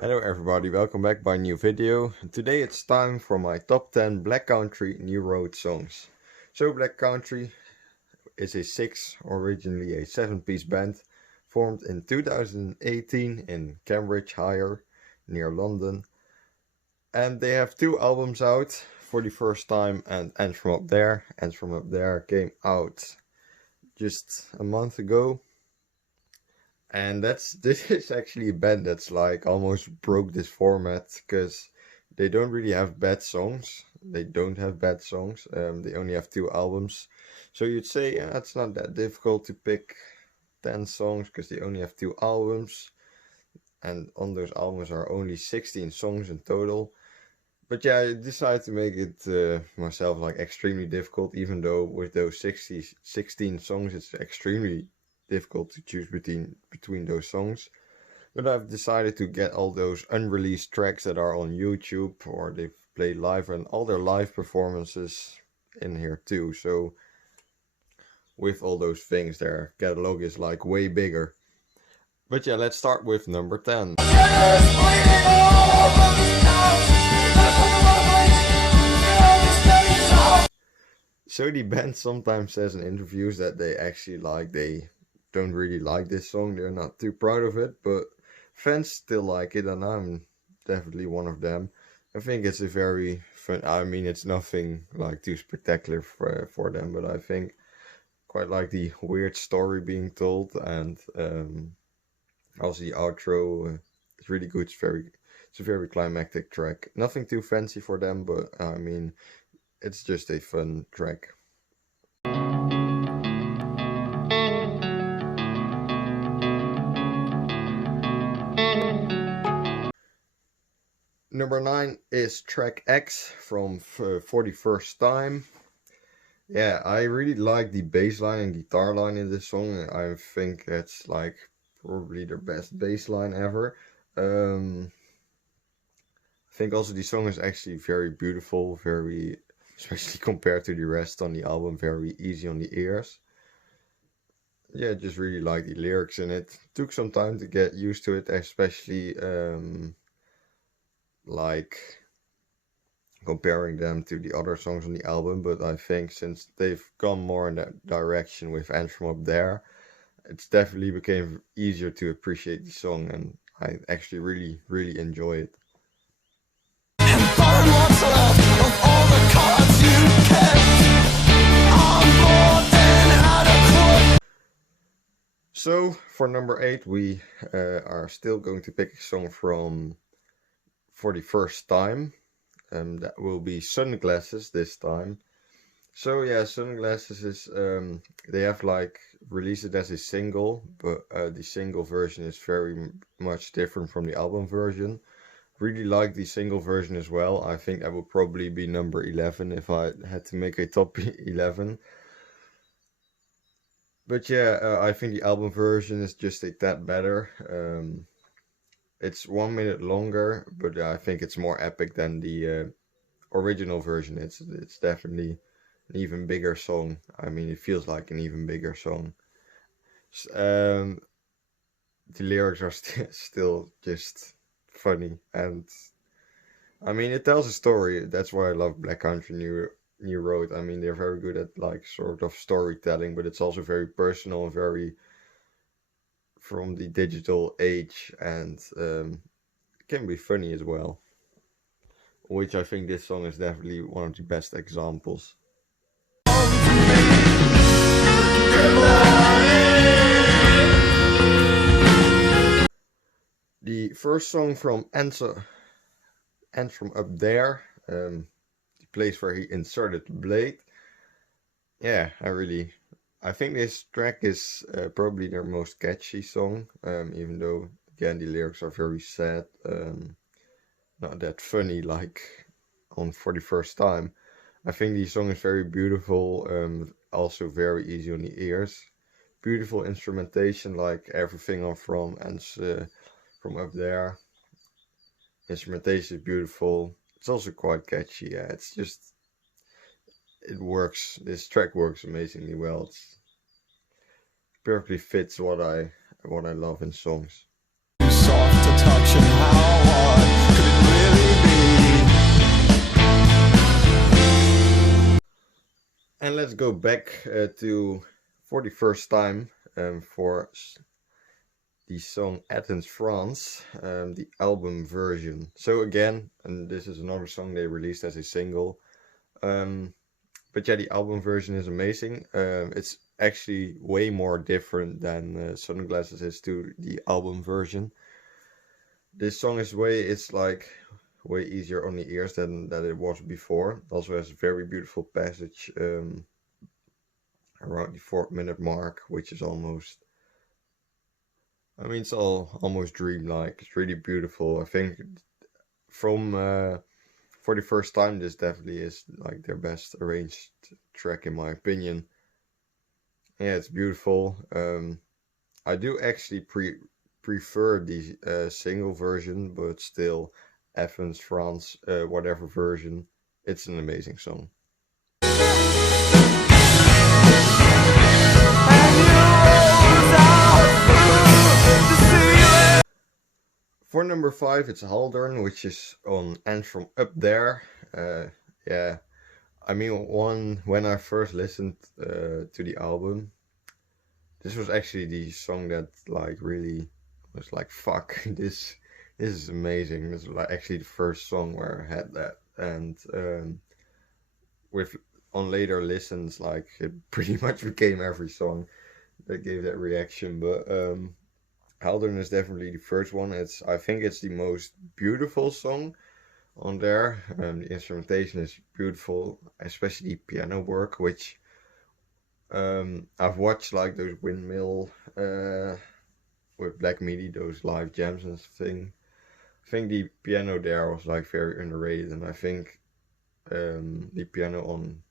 Hello everybody, welcome back by a new video. Today it's time for my top 10 Black Country New Road songs. So Black Country is originally a 7-piece band formed in 2018 in Cambridgeshire near London. And they have 2 albums out, For the First Time and Ends From Up There. Ends From Up There came out just a month ago. And this is actually a band that's like almost broke this format because they don't really have bad songs. They don't have bad songs. They only have 2 albums. So you'd say, yeah, it's not that difficult to pick 10 songs because they only have 2 albums. And on those albums are only 16 songs in total. But yeah, I decided to make it myself like extremely difficult, even though with those 16 songs it's extremely difficult to choose between those songs. But I've decided to get all those unreleased tracks that are on YouTube or they've played live and all their live performances in here too. So with all those things, their catalog is like way bigger. But yeah, let's start with number 10. So the band sometimes says in interviews that they don't really like this song. They're not too proud of it, but fans still like it, and I'm definitely one of them. I think it's a very fun. I mean, it's nothing like too spectacular for them, but I think quite like the weird story being told, and also the outro is really good. It's a very climactic track. Nothing too fancy for them, but I mean, it's just a fun track. Number 9 is track X from For the First Time. Yeah, I really like the bass line and guitar line in this song. I think that's like probably their best bass line ever. I think also the song is actually very beautiful, especially compared to the rest on the album, very easy on the ears. Yeah, just really like the lyrics in it. Took some time to get used to it, especially like comparing them to the other songs on the album, but I think since they've gone more in that direction with Ends From Up There, it's definitely became easier to appreciate the song, and I actually really enjoy it. So for number 8 we are still going to pick a song from For the First Time. That will be Sunglasses this time. So yeah, Sunglasses is they have like released it as a single, but the single version is very much different from the album version. Really like the single version as well. I think that would probably be number 11 if I had to make a top 11. But yeah, I think the album version is just a tad better. It's 1 minute longer, but I think it's more epic than the original version. It's definitely an even bigger song. I mean, it feels like an even bigger song. The lyrics are still just funny, and I mean, it tells a story. That's why I love Black Country New Road. I mean, they're very good at like sort of storytelling, but it's also very personal and very from the digital age, and it can be funny as well, which I think this song is definitely one of the best examples. The first song from Ends From Up There, the place where he inserted the blade. Yeah, I think this track is probably their most catchy song, even though again the lyrics are very sad, not that funny like on For the First Time. I think the song is very beautiful, also very easy on the ears. Beautiful instrumentation, like everything on From Ends From Up There. Instrumentation is beautiful. It's also quite catchy. Yeah, it works. This track works amazingly well. It perfectly fits what I love in songs. Soft to touch and how go back to For the First Time for the song Athens, France, the album version. So again, and this is another song they released as a single. But yeah, the album version is amazing. It's actually way more different than Sunglasses is to the album version. This song is it's like way easier on the ears than it was before. Also has a very beautiful passage around the 4-minute mark, which is almost, I mean, it's almost dreamlike. It's really beautiful. I think from For the First Time, this definitely is like their best arranged track in my opinion. Yeah, it's beautiful. I do actually prefer the single version, but still, Athens, France, whatever version, it's an amazing song. For number 5, it's Haldern, which is on And From Up There. Yeah, I mean, when I first listened to the album, this was actually the song that like really was like, fuck, this is amazing. This was like actually the first song where I had that, and with on later listens, like it pretty much became every song that gave that reaction. But Haldern is definitely the first one. I think it's the most beautiful song on there. The instrumentation is beautiful, especially the piano work, which I've watched like those windmill with Black Midi, those live jams and thing. I think the piano there was like very underrated, and I think the piano on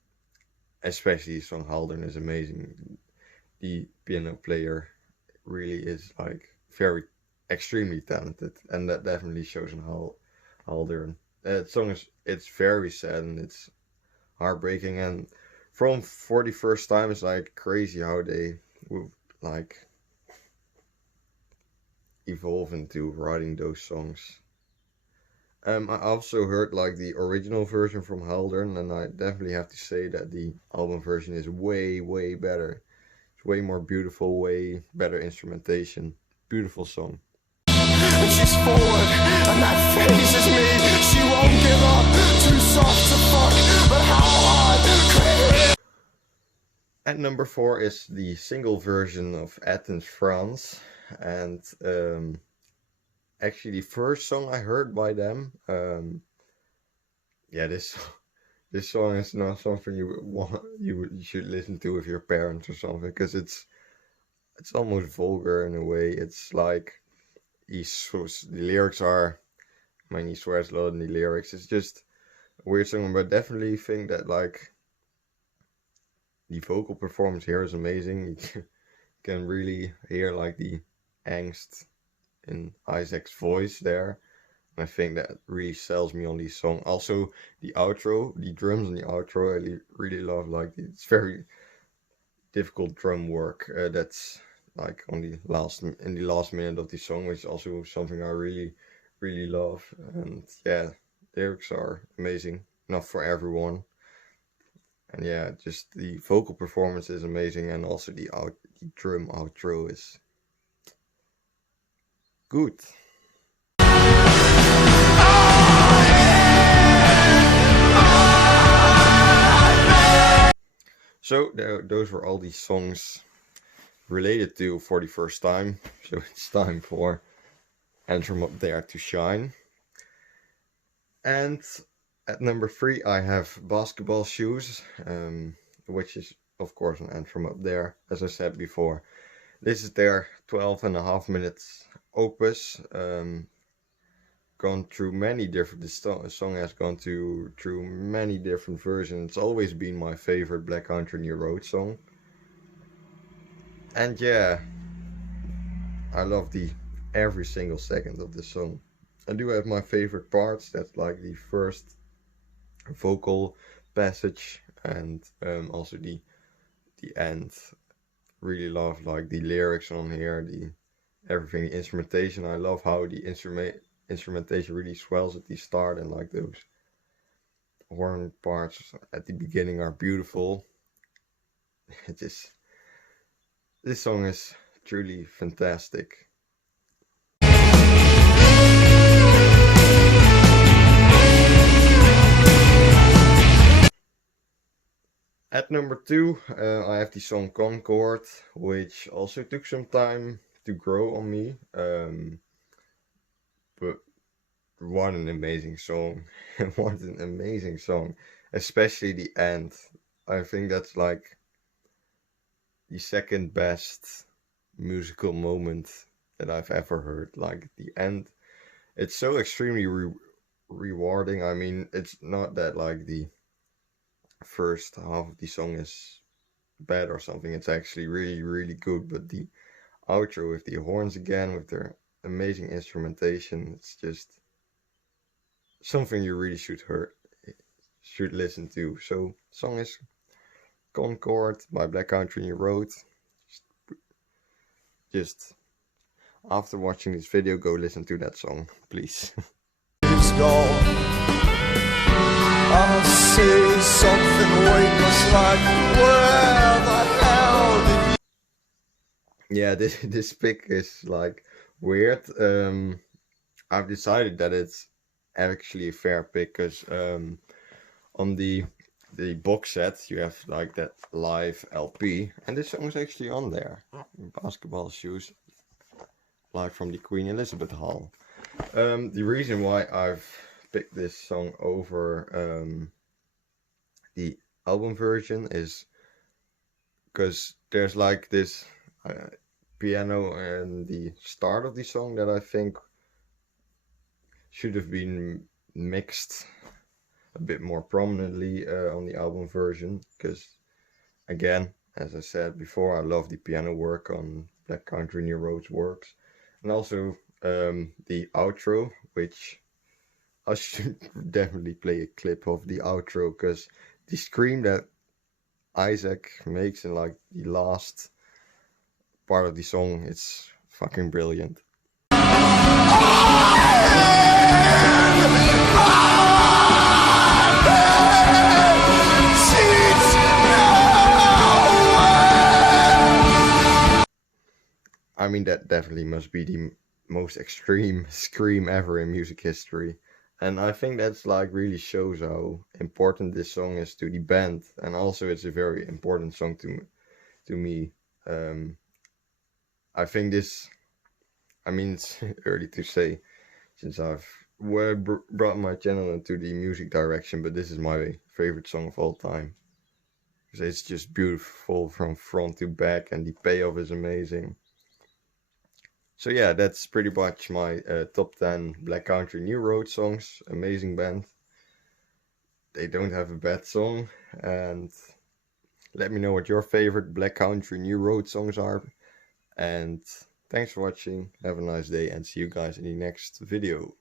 especially the song Haldern is amazing. The piano player really is like very extremely talented, and that definitely shows in Haldern. That song it's very sad and it's heartbreaking, and from For the First Time, it's like crazy how they would like evolve into writing those songs. I also heard like the original version from Haldern, and I definitely have to say that the album version is way better. It's way more beautiful, way better instrumentation. Beautiful song. She's forward, and that phases me. She won't give up, too soft to fuck, but how hard? At number 4 is the single version of Athens, France, and actually the first song I heard by them. Yeah, this song is not something you should listen to with your parents or something, because it's almost vulgar in a way. It's like the lyrics are, I mean, he swears a lot in the lyrics. It's just a weird song, but definitely think that like the vocal performance here is amazing. You can really hear like the angst in Isaac's voice there. And I think that really sells me on this song. Also, the outro, the drums in the outro, I really love. Like, it's very difficult drum work. That's like in the last minute of the song, which is also something I really love. And yeah, lyrics are amazing, not for everyone. And yeah, just the vocal performance is amazing, and also the drum outro is good. So those were all these songs related to For the First Time. So it's time for And From Up There to shine. And at number 3 I have Basketball Shoes, which is of course an And From Up There, as I said before. This is their 12.5 minutes opus. Gone through many different, the song has gone through many different versions. It's always been my favorite Black Country New Road song. And yeah, I love every single second of the song. I do have my favorite parts. That's like the first vocal passage, and also the end. Really love like the lyrics on here, everything, the instrumentation. I love how the instrumentation really swells at the start, and like those horn parts at the beginning are beautiful. This song is truly fantastic. At number 2, I have the song Concord, which also took some time to grow on me. But what an amazing song. What an amazing song. Especially the end. I think that's like the second best musical moment that I've ever heard. Like the end. It's so extremely rewarding. I mean, it's not that like the first half of the song is bad or something. It's actually really, really good. But the outro with the horns again, with their amazing instrumentation, it's just something you really should listen to. So, song is Concord by Black Country New Road. Just after watching this video, go listen to that song, please. It's gone. I see something weightless like, where the hell did you... Yeah, this pic is like weird. I've decided that it's actually a fair pick because on the box set you have like that live LP, and this song is actually on there. Basketball shoes, live from the Queen Elizabeth Hall. The reason why I've picked this song over the album version is because there's like this piano in the start of the song that I think should have been mixed a bit more prominently on the album version, because again, as I said before, I love the piano work on Black Country New Road's works, and also the outro, which I should definitely play a clip of the outro, because the scream that Isaac makes in like the last part of the song, it's fucking brilliant. I mean, that definitely must be the most extreme scream ever in music history. And I think that's like really shows how important this song is to the band. And also it's a very important song to me. I think this, I mean, it's early to say since I've brought my channel into the music direction, but this is my favorite song of all time. It's just beautiful from front to back, and the payoff is amazing. So yeah, that's pretty much my top 10 Black Country New Road songs. Amazing band. They don't have a bad song. And let me know what your favorite Black Country New Road songs are. And thanks for watching. Have a nice day and see you guys in the next video.